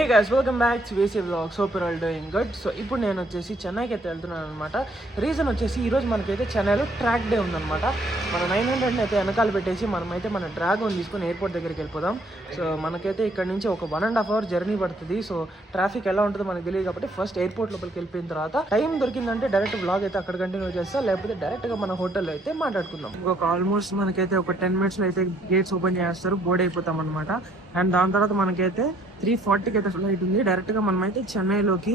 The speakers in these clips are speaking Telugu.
Hey guys welcome back to వేసీ vlogs. Hope you are doing good. So ఇప్పుడు నేను వచ్చేసి చెన్నైకి అయితే వెళ్తున్నాను అనమాట. రీజన్ వచ్చేసి ఈరోజు మనకైతే చెన్నైలో ట్రాక్ డే ఉందన్నమాట. మన 900 అయితే వెనకాల పెట్టేసి మనమైతే మన డ్రాగన్ తీసుకొని ఎయిర్పోర్ట్ దగ్గరికి వెళ్ళిపోదాం. సో మనకైతే ఇక్కడ నుంచి ఒక 1.5 hour జర్నీ పడుతుంది. సో ట్రాఫిక్ ఎలా ఉంటుందో మనకు తెలియదు కాబట్టి ఫస్ట్ ఎయిర్పోర్ట్ లోపలికి వెళ్ళిపోయిన తర్వాత టైం దొరికిందంటే డైరెక్ట్ వ్లాగ్ అయితే అక్కడ కంటిన్యూ చేస్తా, లేకపోతే డైరెక్ట్గా మన హోటల్లో అయితే మాట్లాడుకుందాం. ఇంకొక ఆల్మోస్ట్ మనకైతే ఒక 10 minutes అయితే గేట్స్ ఓపెన్ చేస్తారు, బోర్డ్ అయిపోతాం అనమాట. అండ్ దాని తర్వాత మనకైతే 3:40కి అయితే ఫ్లైట్ ఉంది. డైరెక్ట్గా మనమైతే చెన్నైలోకి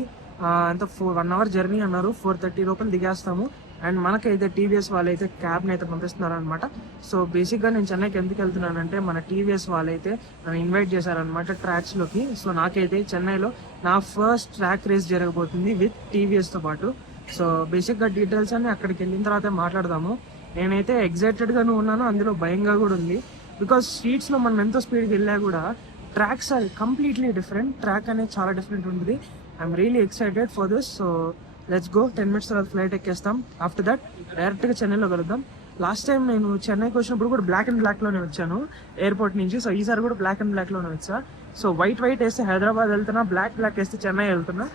ఎంత 1 hour జర్నీ అన్నారు, 4:30 లోపల దిగేస్తాము. అండ్ మనకైతే టీవీఎస్ వాళ్ళైతే క్యాబ్ని అయితే పంపిస్తున్నారు అనమాట. సో బేసిక్గా నేను చెన్నైకి ఎందుకు వెళ్తున్నానంటే మన టీవీఎస్ వాళ్ళైతే నన్ను ఇన్వైట్ చేశారనమాట ట్రాక్స్లోకి. సో నాకైతే చెన్నైలో నా ఫస్ట్ ట్రాక్ రేస్ జరగబోతుంది విత్ టీవీఎస్తో పాటు. సో బేసిక్గా డీటెయిల్స్ అన్ని అక్కడికి వెళ్ళిన తర్వాత మాట్లాడదాము. నేనైతే ఎగ్జైటెడ్గాను ఉన్నాను, అందులో భయంగా కూడా ఉంది. బికాస్ స్ట్రీట్స్లో మనం ఎంతో స్పీడ్కి వెళ్ళా కూడా tracks are completely different. Track అనేది చాలా డిఫరెంట్ ఉంటుంది. I'm really excited for this. So let's go. 10 minutes తర్వాత ఫ్లైట్ ఎక్కేస్తాం. ఆఫ్టర్ దట్ డైరెక్ట్గా చెన్నైలో కలుద్దాం. లాస్ట్ టైం నేను చెన్నైకి వచ్చినప్పుడు కూడా బ్లాక్ అండ్ బ్లాక్లోనే వచ్చాను ఎయిర్పోర్ట్ నుంచి. సో ఈసారి కూడా బ్లాక్ అండ్ బ్లాక్లోనే వచ్చా. సో వైట్ వేస్తే హైదరాబాద్ వెళ్తున్నా, బ్లాక్ వేస్తే చెన్నై వెళ్తున్నా.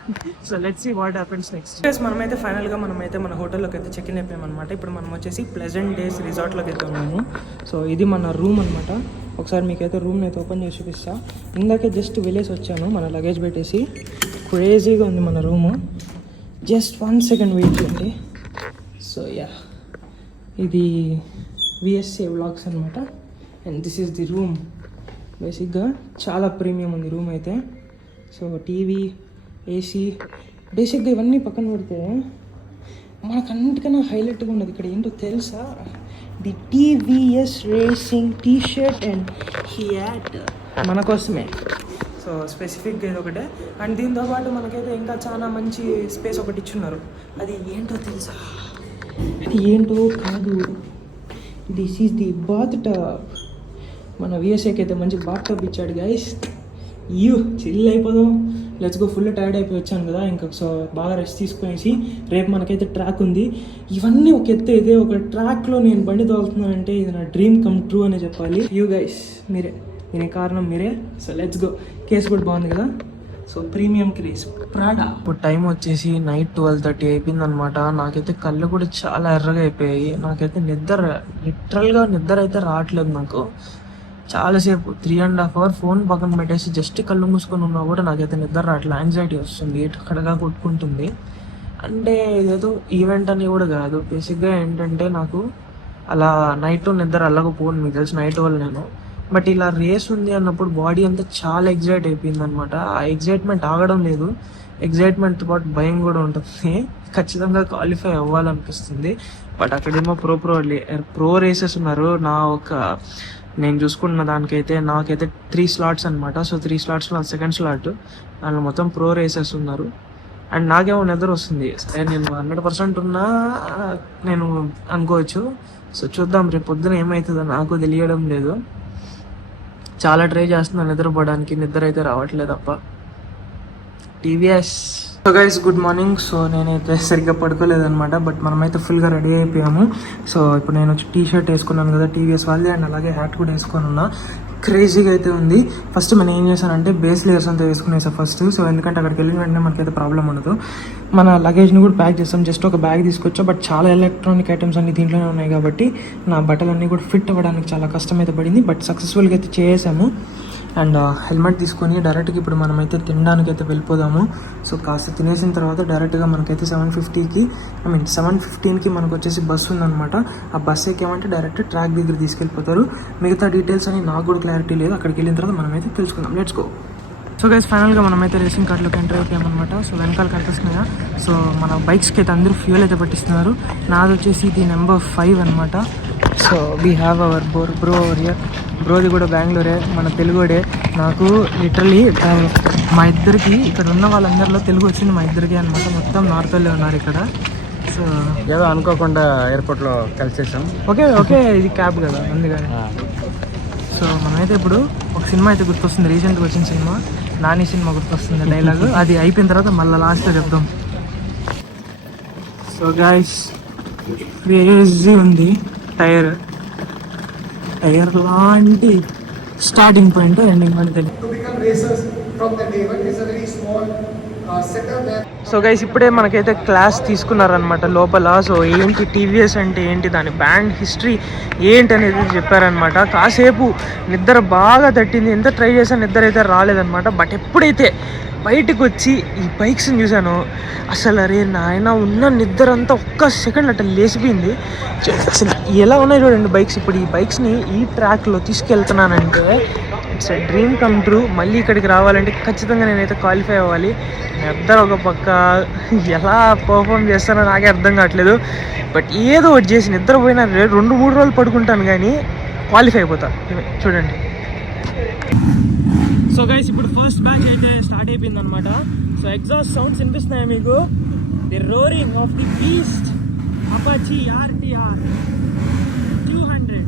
So let's see what happens next. మనమైతే ఫైనల్గా మన హోటల్లోకి అయితే చెక్ ఇన్ అయిపోయామన్నమాట. ఇప్పుడు మనం వచ్చేసి ప్లెజెంట్ డేస్ రిసార్ట్లోకి అయితే ఉన్నాము. సో ఇది మన రూమ్ అనమాట. ఒకసారి మీకైతే రూమ్ని అయితే ఓపెన్ చేసి చూపిస్తా. ఇందాకే జస్ట్ వెళ్ళేసి వచ్చాను మన లగేజ్ పెట్టేసి. క్రేజీగా ఉంది మన రూము. జస్ట్ 1 second వెయిట్ చేయండి. సో యా, ఇది విఎస్ఏ వ్లాగ్స్ అనమాట. And this is the room. బేసిక్గా చాలా ప్రీమియం ఉంది రూమ్ అయితే. సో టీవీ, ఏసీ, బేసిక్గా ఇవన్నీ పక్కన పెడితే మనకన్నిటికన్నా హైలైట్గా ఉన్నది ఇక్కడ ఏంటో తెలుసా? The TVS racing T-shirt and hat మన కోసమే. సో స్పెసిఫిక్గా ఇది ఒకటే. అండ్ దీంతో పాటు మనకైతే ఇంకా చాలా మంచి స్పేస్ ఒకటి ఇచ్చున్నారు. అది ఏంటో తెలుసా? అది ఏంటో కాదు, this is the bathtub. మన విఎస్ఏకి అయితే మంచి బాత్ టబ్ ఇచ్చాడు గైస్. చిల్ అయిపోదాం. Let's go. ఫుల్ టైర్డ్ అయిపోయి వచ్చాను కదా, ఇంకా సో బాగా రెస్ట్ తీసుకునేసి రేపు మనకైతే ట్రాక్ ఉంది. ఇవన్నీ ఒక ఎత్తు. ఇదే ఒక ట్రాక్లో నేను బండి తోలుతున్నానంటే ఇది నా డ్రీమ్ కమ్ ట్రూ అని చెప్పాలి. గైస్ మీరే, దీనికి కారణం మీరే. So let's go. కేసు కూడా బాగుంది కదా. So premium craze Prada. ఇప్పుడు టైం వచ్చేసి నైట్ 12:30 అయిపోయింది అనమాట. నాకైతే కళ్ళు కూడా చాలా ఎర్రగా అయిపోయాయి. నాకైతే లిటరల్గా నిద్ర అయితే రావట్లేదు నాకు. చాలాసేపు 3.5 hour ఫోన్ పక్కన పెట్టేసి జస్ట్ కళ్ళు మూసుకొని ఉన్నా కూడా నాకైతే నిద్ర రావట్లేదు. యాంగ్జైటీ వస్తుంది, ఎక్కడగా కొట్టుకుంటుంది. అంటే ఇదేదో ఈవెంట్ అని కూడా కాదు. బేసిక్గా ఏంటంటే నాకు అలా నైట్ నిద్ర అల్లకపోను, మీకు తెలిసి నైట్ వల్ల నేను. బట్ ఇలా రేస్ ఉంది అన్నప్పుడు బాడీ అంతా చాలా ఎగ్జైట్ అయిపోయింది అనమాట. ఆ ఎగ్జైట్మెంట్ ఆగడం లేదు. ఎగ్జైట్మెంట్తో పాటు భయం కూడా ఉంటుంది. ఖచ్చితంగా క్వాలిఫై అవ్వాలనిపిస్తుంది. బట్ అక్కడేమో ప్రో రేసెస్ ఉన్నారు. నేను చూసుకున్న దానికైతే నాకైతే 3 slots అనమాట. సో 3 slotsలో సెకండ్ స్లాట్, దానిలో మొత్తం ప్రో రేసెస్ ఉన్నారు. అండ్ నాకేమో నిద్ర వస్తుంది. సరే నేను 100% ఉన్నా నేను అనుకోవచ్చు. సో చూద్దాం రేపు పొద్దున ఏమవుతుందో నాకు తెలియడం లేదు. చాలా ట్రై చేస్తున్నాను నిద్రపోవడానికి, నిద్ర అయితే రావట్లేదు తప్ప. TVS. So guys good morning. So నేనైతే సరిగ్గా పడుకోలేదనమాట. బట్ మనమైతే ఫుల్గా రెడీ అయిపోయాము. సో ఇప్పుడు నేను వచ్చి టీ-షర్ట్ వేసుకున్నాను కదా టీవీఎస్ వాళ్ళది, అండ్ అలాగే హ్యాట్ కూడా వేసుకొని ఉన్నా. క్రేజీగా అయితే ఉంది. ఫస్ట్ మనం ఏం చేశానంటే బేస్ లేయర్స్ అంతా వేసుకునేసా ఫస్ట్. సో ఎందుకంటే అక్కడికి వెళ్ళిన వెంటనే మనకైతే ప్రాబ్లం ఉండదు. మన లగేజ్ని కూడా ప్యాక్ చేస్తాం. జస్ట్ ఒక బ్యాగ్ తీసుకొచ్చా. బట్ చాలా ఎలక్ట్రానిక్ ఐటమ్స్ అన్ని దీంట్లోనే ఉన్నాయి కాబట్టి నా బట్టలన్నీ కూడా ఫిట్ అవ్వడానికి చాలా కష్టమైతే పడింది. బట్ సక్సెస్ఫుల్గా అయితే చేసాము. అండ్ హెల్మెట్ తీసుకొని డైరెక్ట్గా ఇప్పుడు మనమైతే తినడానికి అయితే వెళ్ళిపోదాము. సో కాస్త తినేసిన తర్వాత డైరెక్ట్గా మనకైతే 7:15కి మనకు వచ్చేసి బస్సు ఉందన్నమాట. ఆ బస్సు ఎక్కేమంటే డైరెక్ట్ ట్రాక్ దగ్గర తీసుకెళ్ళిపోతారు. మిగతా డీటెయిల్స్ అని నాకు కూడా క్లారిటీ లేదు. అక్కడికి వెళ్ళిన తర్వాత మనమైతే తెలుసుకుందాం. Let's go. సో గైస్ ఫైనల్గా మనమైతే రేసింగ్ కార్ట్లోకి ఎంటర్ అయిపోయామన్నమాట. సో వెనకాల కనిపిస్తున్నాయా? సో మన బైక్స్కి అయితే అందరూ ఫ్యూయల్ అయితే పట్టిస్తున్నారు. నాది వచ్చేసి ఇది నెంబర్ 5 అనమాట. So we have our bro over here. బ్రోది కూడా బెంగళూరే, మన తెలుగుడే. నాకు లిటరలీ మా ఇద్దరికి ఇక్కడ ఉన్న వాళ్ళందరిలో తెలుగు వచ్చింది మా ఇద్దరికి అనమాట. మొత్తం నార్త్ వాళ్ళే ఉన్నారు ఇక్కడ. సో ఏదో అనుకోకుండా ఎయిర్పోర్ట్లో కలిసేసాం. ఓకే ఇది క్యాబ్ కదా అందుకని. సో మనమైతే ఇప్పుడు ఒక సినిమా అయితే గుర్తొస్తుంది, రీసెంట్గా వచ్చిన సినిమా, నాని సినిమా గుర్తొస్తుంది డైలాగ్. అది అయిపోయిన తర్వాత మళ్ళీ లాస్ట్లో చెప్దాం. సో గైస్ క్రేజీ ఉంది. టైర్ లాంటి స్టార్టింగ్ పాయింట్ ఎండింగ్ పాయింట్ తెలియదు. from the day one. It's a very small setup where so guys ఇప్పుడే మనకైతే క్లాస్ తీసుకున్నారనమాట లోపల. సో ఏంటి టీవీఎస్ అంటే ఏంటి, దాని బ్యాండ్ హిస్టరీ ఏంటి అనేది చెప్పారనమాట. కాసేపు నిద్ర బాగా తట్టింది, ఎంత ట్రై చేశాను నిద్ర అయితే రాలేదనమాట. బట్ ఎప్పుడైతే బయటకు వచ్చి ఈ బైక్స్ని చూశాను, అసలు అరే నాయన ఉన్న నిద్ర అంతా ఒక్క సెకండ్ అట్లా లేచిపోయింది. అసలు ఎలా ఉన్నాయి చూడండి బైక్స్. ఇప్పుడు ఈ బైక్స్ని ఈ ట్రాక్లో తీసుకెళ్తున్నానంటే ఇట్స్ డ్రీమ్ కమ్ ట్రూ. మళ్ళీ ఇక్కడికి రావాలంటే ఖచ్చితంగా నేనైతే క్వాలిఫై అవ్వాలి. నిద్ర ఒక పక్క ఎలా పర్ఫామ్ చేస్తానో నాకే అర్థం కావట్లేదు. బట్ ఏదో ఒకటి చేసి నిద్రపోయినా 2-3 రోజులు పడుకుంటాను కానీ క్వాలిఫై అయిపోతా. చూడండి. సో గైస్ ఇప్పుడు ఫస్ట్ బ్యాచ్ అయితే స్టార్ట్ అయిపోయింది అనమాట. సో ఎగ్జాస్ట్ సౌండ్స్ వినిపిస్తున్నాయి మీకు. The roaring of the beast Apache RTR 200.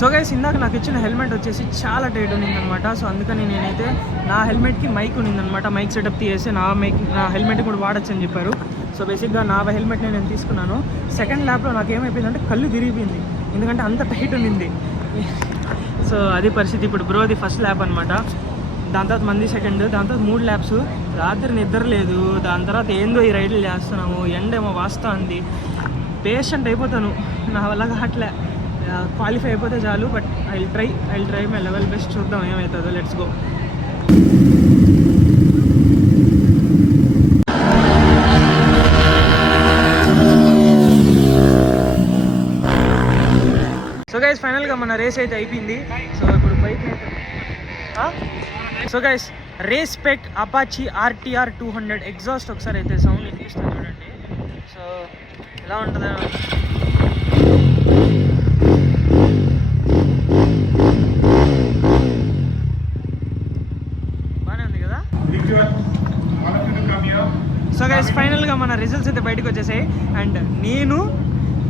So guys ఇందాక నాకు ఇచ్చిన హెల్మెట్ వచ్చేసి చాలా టైట్ ఉన్నిందనమాట. సో అందుకని నేనైతే నా హెల్మెట్కి మైక్ ఉన్నిందనమాట. మైక్ సెటప్ తీసేసి నా హెల్మెట్ కూడా వాడచ్చు అని చెప్పారు. సో బేసిక్గా నా హెల్మెట్ని నేను తీసుకున్నాను. సెకండ్ ల్యాప్లో నాకు ఏమైపోయిందంటే కళ్ళు తిరిగిపోయింది, ఎందుకంటే అంత టైట్ ఉన్నింది. సో అది పరిస్థితి. ఇప్పుడు బ్రోది ఫస్ట్ ల్యాప్ అనమాట, దాని తర్వాత మంది సెకండ్, దాని తర్వాత 3 ల్యాప్స్. రాత్రి నిద్ర లేదు, దాని తర్వాత ఏందో ఈ రైడ్లు చేస్తున్నాము, ఎండేమో వాస్తా ఉంది. పేషెంట్ అయిపోతాను, నా వల్ల అట్లా క్వాలిఫై అయిపోతే చాలు. But I try my level best. చూద్దాం ఏమవుతుందో. Let's go. సో గైస్ ఫైనల్గా మన రేస్ అయితే అయిపోయింది. సో ఇప్పుడు bike so guys race spec Apache RTR 200 exhaust ఒకసారి అయితే సౌండ్ వినిపిస్తుంది చూడండి. సో ఎలా ఉంటుందో. సో గైస్ ఫైనల్గా మన రిజల్ట్స్ అయితే బయటకు వచ్చేసాయి. అండ్ నేను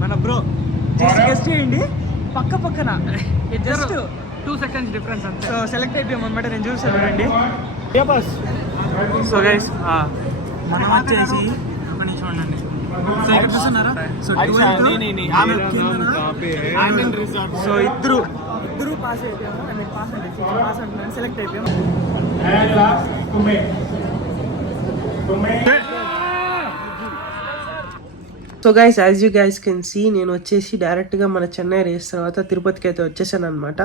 మన బ్రో గెస్ట్ చేయండి పక్కన జస్ట్ 2 seconds డిఫరెన్స్ అంతే. సో సెలెక్ట్ అయిపోయాం అనమాట. నేను చూసాను చూడండి. సో గైస్ మనం వచ్చేసి ఒక నిమిషం ఉండండి. సో ఇక్కడ చూస్తున్నారా, సో ఇద్దరు పాస్ అయిపోయాము. అండ్ పాస్ అంటున్నాను, సెలెక్ట్ అయిపోయాము. So guys as you guys can see నేను వచ్చేసి డైరెక్ట్గా మన చెన్నై రేస్ తర్వాత తిరుపతికి అయితే వచ్చేసాను అనమాట.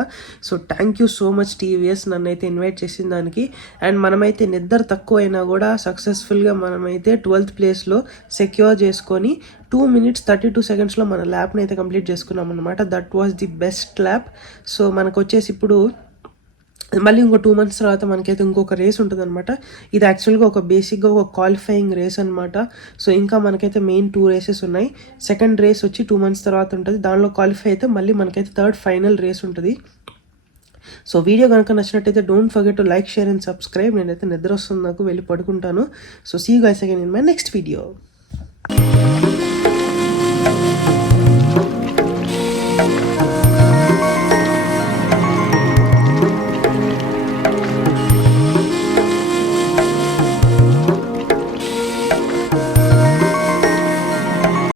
So thank you so much TVS నన్ను అయితే ఇన్వైట్ చేసిన దానికి. అండ్ మనమైతే నిద్ర తక్కువ అయినా కూడా సక్సెస్ఫుల్గా మనమైతే 12th ప్లేస్లో సెక్యూర్ చేసుకొని 2 minutes 32 secondsలో మన ల్యాప్ని అయితే కంప్లీట్ చేసుకున్నాం అనమాట. That was the best lap. So మనకు వచ్చేసి ఇప్పుడు మళ్ళీ ఇంకో 2 months తర్వాత మనకైతే ఇంకొక రేస్ ఉంటుంది అనమాట. ఇది యాక్చువల్గా ఒక బేసిక్గా ఒక క్వాలిఫైయింగ్ రేస్ అనమాట. సో ఇంకా మనకైతే మెయిన్ 2 races ఉన్నాయి. సెకండ్ రేస్ వచ్చి 2 months తర్వాత ఉంటుంది. దానిలో క్వాలిఫై అయితే మళ్ళీ మనకైతే థర్డ్ ఫైనల్ రేస్ ఉంటుంది. సో వీడియో కనుక నచ్చినట్టయితే don't forget to like, share and subscribe. నేనైతే నిద్ర వస్తుంది, నాకు వెళ్ళి పడుకుంటాను. So see you guys again in my next video.